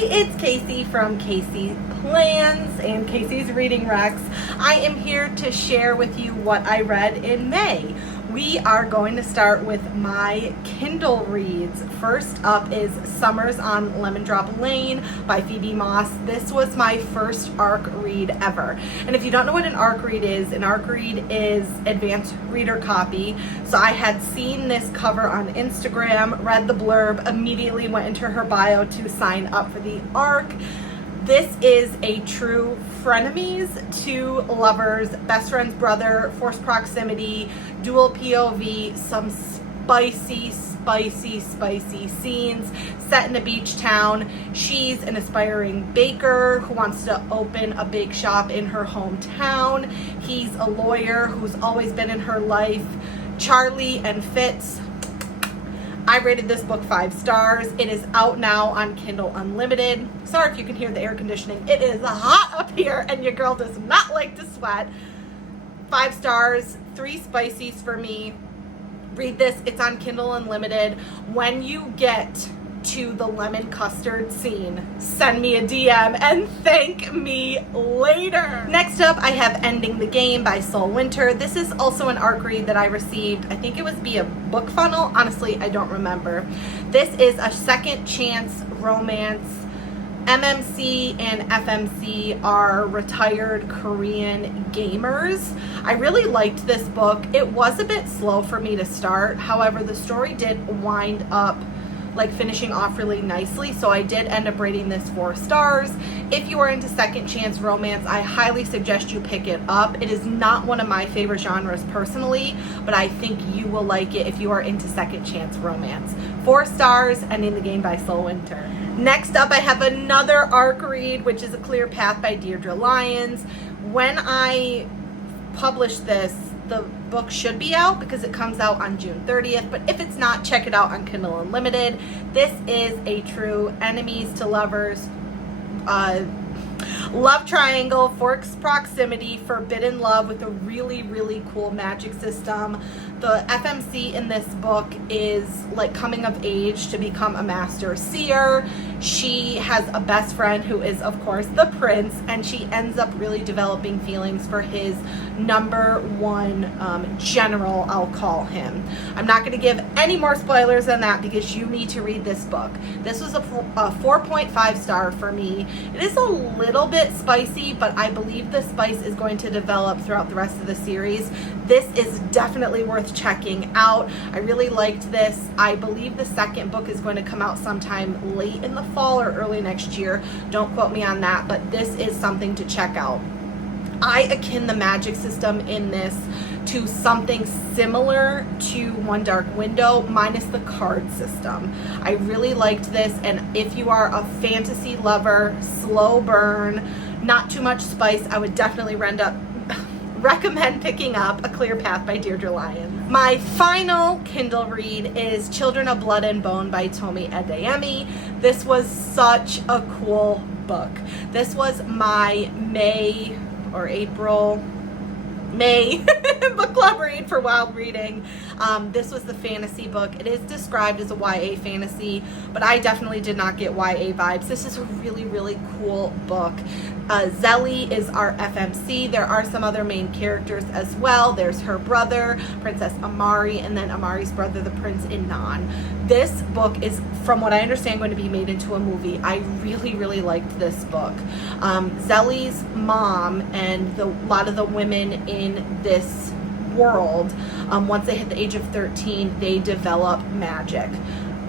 it's Kasey from Kaseyplans and Kaseysreadingrecs. I am here to share with you what I read in May. We are going to start with my Kindle reads. First up is Summers on Lemondrop Lane by Phoebe. This was my first ARC read ever. And if you don't know what an ARC read is advanced reader copy. So I had seen this cover on Instagram, read the blurb, immediately went into her bio to sign up for the ARC. This is a true frenemies, two lovers, best friend's brother, forced proximity, dual POV, some spicy scenes set in a beach town. She's an aspiring baker who wants to open a bake shop in her hometown. He's a lawyer who's always been in her life. Charlie and Fitz. I rated this book 5 stars. It is out now on Kindle Unlimited. Sorry if you can hear the air conditioning. It is hot up here and your girl does not like to sweat. 5 stars, 3 spicies for me. Read this, it's on Kindle Unlimited. When you get to the lemon custard scene, send me a DM and thank me later. Next up, I have Ending the Game by Sol Winter. This is also an ARC read that I received. I think it was via book funnel. Honestly, I don't remember. This is a second chance romance. MMC and FMC are retired Korean gamers. I really liked this book. It was a bit slow for me to start. However, the story did wind up like finishing off really nicely, so I did end up rating this 4 stars. If you are into second chance romance, I highly suggest you pick it up. It is not one of my favorite genres personally, but I think you will like it if you are into second chance romance. 4 stars, Ending the Game by Sol Winter. Next up, I have another ARC read, which is A Clear Path by Deidre Lyons. When I publish this, the book should be out because it comes out on June 30th, but if it's not, check it out on Kindle Unlimited. This is a true enemies to lovers love triangle, forced proximity, forbidden love with a really cool magic system. The FMC in this book is like coming of age to become a master seer. She has a best friend who is of course the prince, and she ends up really developing feelings for his number one general, I'll call him. I'm not going to give any more spoilers than that because you need to read this book. This was a 4.5 star for me. It is a little bit spicy, but I believe the spice is going to develop throughout the rest of the series. This is definitely worth checking out. I really liked this. I believe the second book is going to come out sometime late in the fall or early next year. Don't quote me on that, but this is something to check out. I akin the magic system in this to something similar to One Dark Window minus the card system. I really liked this, and if you are a fantasy lover, slow burn, not too much spice, I would definitely recommend picking up A Clear Path by Deidre Lyons. My final Kindle read is Children of Blood and Bone by Tomi Adeyemi. This was such a cool book. This was my May book club read for Wild Reading. This was the fantasy book. It is described as a YA fantasy, but I definitely did not get YA vibes. This is a really cool book. Zelly is our FMC. There are some other main characters as well. There's her brother, Princess Amari, and then Amari's brother, the Prince Inan. This book is, from what I understand, going to be made into a movie. I really liked this book. Zelly's mom and a lot of the women in this world, once they hit the age of 13, they develop magic.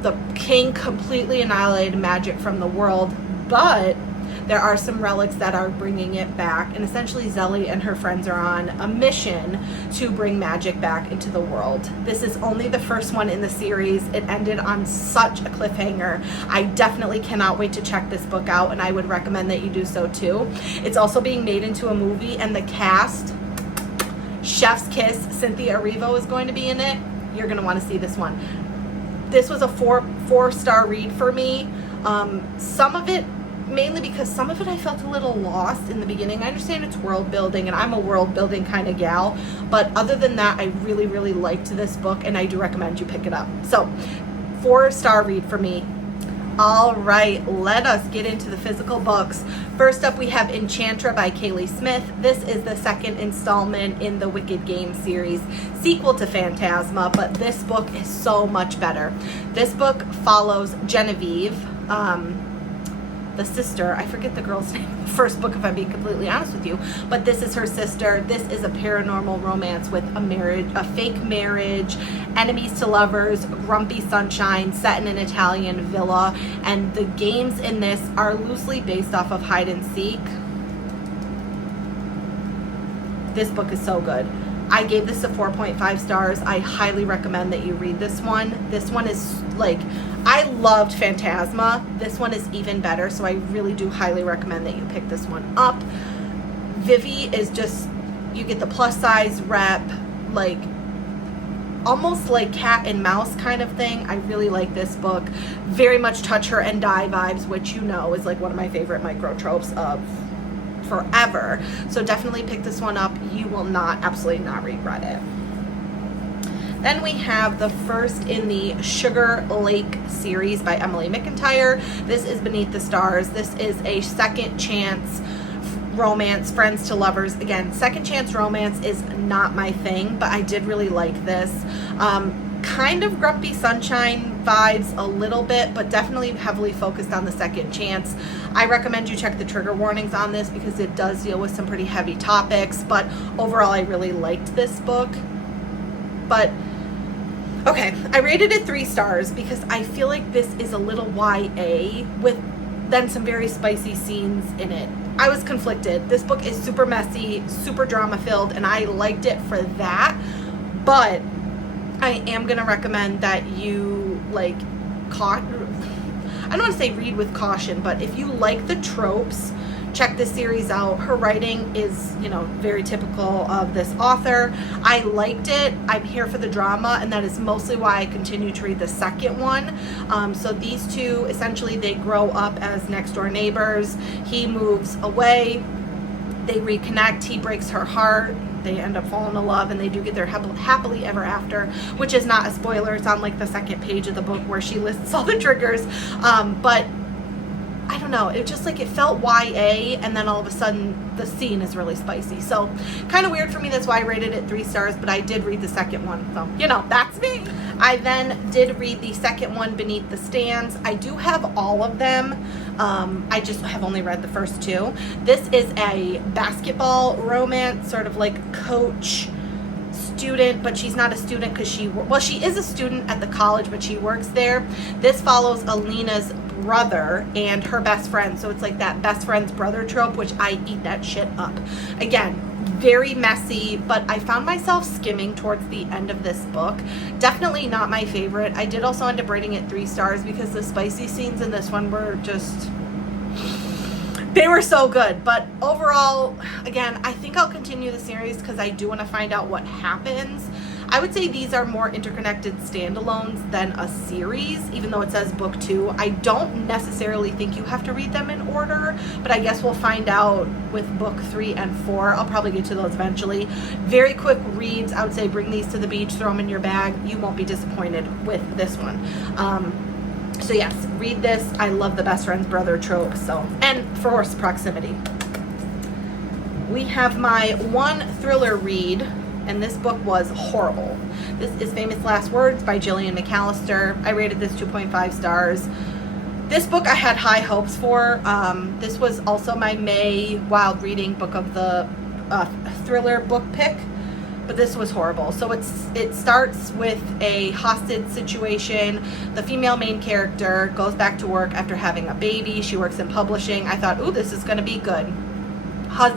The king completely annihilated magic from the world, but there are some relics that are bringing it back, and essentially Zelly and her friends are on a mission to bring magic back into the world. This is only the first one in the series. It ended on such a cliffhanger. I definitely cannot wait to check this book out, and I would recommend that you do so too. It's also being made into a movie, and the cast, chef's kiss, Cynthia Erivo is going to be in it. You're going to want to see this one. This was a 4-star read for me. Some of it, mainly because some of it I felt a little lost in the beginning. I understand it's world building, and I'm a world building kind of gal, but other than that, I really liked this book, and I do recommend you pick it up. So 4-star read for me. All right, let us get into the physical books. First up, we have Enchantra by Kaylie Smith. This is the second installment in the Wicked Game series, sequel to Phantasma, but this book is so much better. This book follows Genevieve, the sister. I forget the girl's name in the first book, if I'm being completely honest with you, but this is her sister. This is a paranormal romance with a marriage, a fake marriage, enemies to lovers, grumpy sunshine, set in an Italian villa, and the games in this are loosely based off of hide and seek. This book is so good. I gave this a 4.5 stars. I highly recommend that you read this one. This one is like, I loved Phantasma. This one is even better, so I really do highly recommend that you pick this one up. Vivi is just, you get the plus size rep, like almost like cat and mouse kind of thing. I really like this book. Very much touch her and die vibes, which you know is like one of my favorite micro tropes of forever. So definitely pick this one up. You will not, absolutely not regret it. Then we have the first in the Sugar Lake series by Emily McIntire. This is Beneath the Stars. This is a second chance romance, friends to lovers. Again, second chance romance is not my thing, but I did really like this. Kind of grumpy sunshine vibes a little bit, but definitely heavily focused on the second chance. I recommend you check the trigger warnings on this because it does deal with some pretty heavy topics, but overall I really liked this book. But okay, I rated it 3 stars because I feel like this is a little YA with then some very spicy scenes in it. I was conflicted. This book is super messy, super drama filled, and I liked it for that, but I am going to recommend that you like I don't want to say read with caution, but if you like the tropes, check this series out. Her writing is, you know, very typical of this author. I liked it. I'm here for the drama, and that is mostly why I continue to read the second one. So these two, essentially, they grow up as next door neighbors. He moves away. They reconnect. He breaks her heart. They end up falling in love, and they do get their happily ever after, which is not a spoiler. It's on like the second page of the book where she lists all the triggers. But I don't know, it just like, it felt YA, and then all of a sudden the scene is really spicy. So kind of weird for me. That's why I rated it 3 stars, but I did read the second one. So, you know, that's me. I then did read the second one, Beneath the Stands. I do have all of them. I just have only read the first 2. This is a basketball romance, sort of like coach student, but she's not a student because she is a student at the college, but she works there. This follows Alina's brother and her best friend, so it's like that best friend's brother trope, which I eat that shit up. Again, very messy, but I found myself skimming towards the end of this book. Definitely not my favorite. I did also end up rating it 3 stars because the spicy scenes in this one were just, they were so good. But overall, again, I think I'll continue the series because I do want to find out what happens. I would say these are more interconnected standalones than a series, even though it says book 2. I don't necessarily think you have to read them in order, but I guess we'll find out with book 3 and 4. I'll probably get to those eventually. Very quick reads. I would say bring these to the beach, throw them in your bag. You won't be disappointed with this one. So yes, read this. I love the best friend's brother trope. So, and force proximity. We have my one thriller read, and this book was horrible. This is Famous Last Words by Gillian McAllister. I rated this 2.5 stars. This book I had high hopes for. This was also my May Wild Reading book of the thriller book pick, but this was horrible. So it starts with a hostage situation. The female main character goes back to work after having a baby. She works in publishing. I thought, ooh, this is going to be good.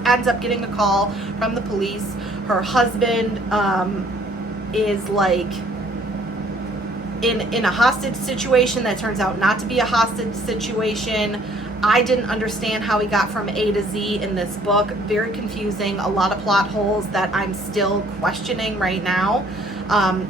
Ends up getting a call from the police. Her husband is like in a hostage situation that turns out not to be a hostage situation. I didn't understand how he got from A to Z in this book. Very confusing. A lot of plot holes that I'm still questioning right now.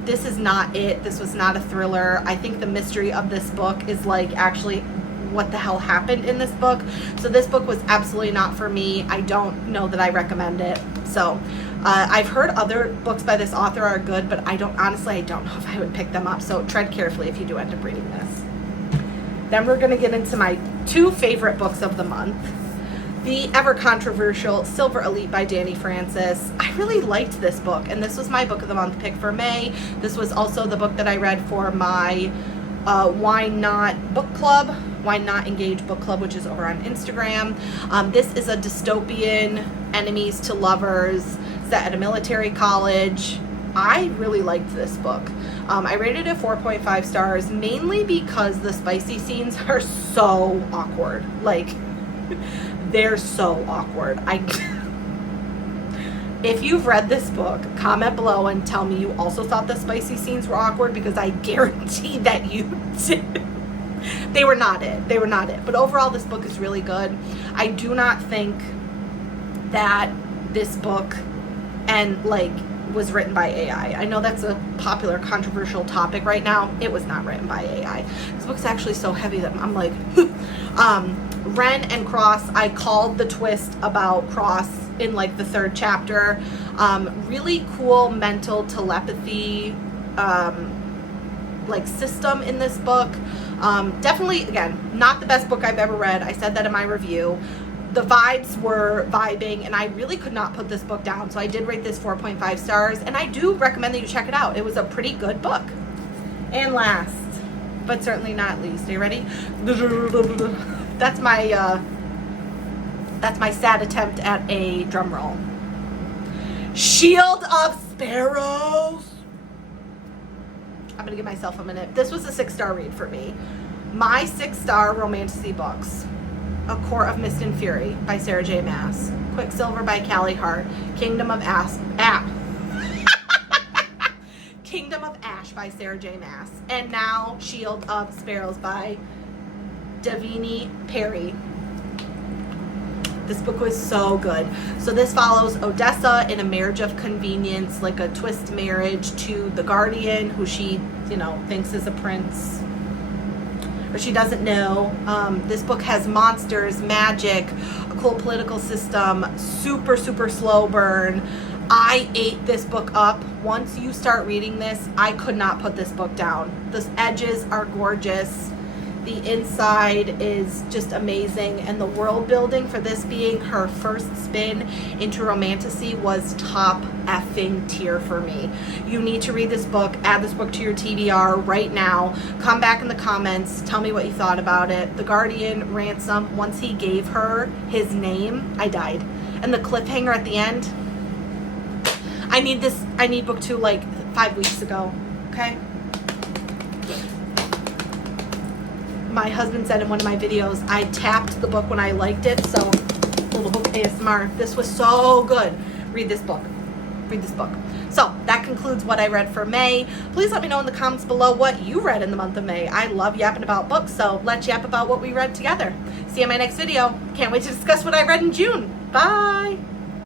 This is not it. This was not a thriller. I think the mystery of this book is like actually what the hell happened in this book. So this book was absolutely not for me. I don't know that I recommend it. So I've heard other books by this author are good, but honestly I don't know if I would pick them up. So tread carefully if you do end up reading this. Then we're gonna get into my 2 favorite books of the month. The ever controversial Silver Elite by Dani Francis. I really liked this book, and this was my book of the month pick for May. This was also the book that I read for my Why Not book club, Why Not Engage book club, which is over on Instagram. This is a dystopian, enemies to lovers, set at a military college. I really liked this book. I rated it 4.5 stars, mainly because the spicy scenes are so awkward. Like, they're so awkward. If you've read this book, comment below and tell me you also thought the spicy scenes were awkward, because I guarantee that you did. They were not it. They were not it. But overall, this book is really good. I do not think that this book was written by AI. I know that's a popular, controversial topic right now. It was not written by AI. This book's actually so heavy that I'm like, Ren and Cross, I called the twist about Cross in like the 3rd chapter. Really cool mental telepathy system in this book. Definitely, again, not the best book I've ever read. I said that in my review. The vibes were vibing, and I really could not put this book down. So I did rate this 4.5 stars, and I do recommend that you check it out. It was a pretty good book. And last, but certainly not least, are you ready? That's my sad attempt at a drum roll. Shield of Sparrows. I'm gonna give myself a minute. This was a 6-star read for me. My 6-star romantasy books: A Court of Mist and Fury by Sarah J. Maas, Quicksilver by Callie Hart, Kingdom of Ash by Sarah J. Maas, and now Shield of Sparrows by Devney Perry. This book was so good. So this follows Odessa in a marriage of convenience, like a twist marriage, to the Guardian, who she, thinks is a prince, or she doesn't know. This book has monsters, magic, a cool political system, super, super slow burn. I ate this book up. Once you start reading this, I could not put this book down. The edges are gorgeous. The inside is just amazing, and the world building for this being her first spin into romantasy was top effing tier for me. You need to read this book. Add this book to your TBR right now. Come back in the comments. Tell me what you thought about it. The Guardian, Ransom, once he gave her his name, I died. And the cliffhanger at the end, I need book 2 like 5 weeks ago, okay? My husband said in one of my videos, I tapped the book when I liked it, so little book ASMR. This was so good. Read this book. Read this book. So that concludes what I read for May. Please let me know in the comments below what you read in the month of May. I love yapping about books, so let's yap about what we read together. See you in my next video. Can't wait to discuss what I read in June. Bye.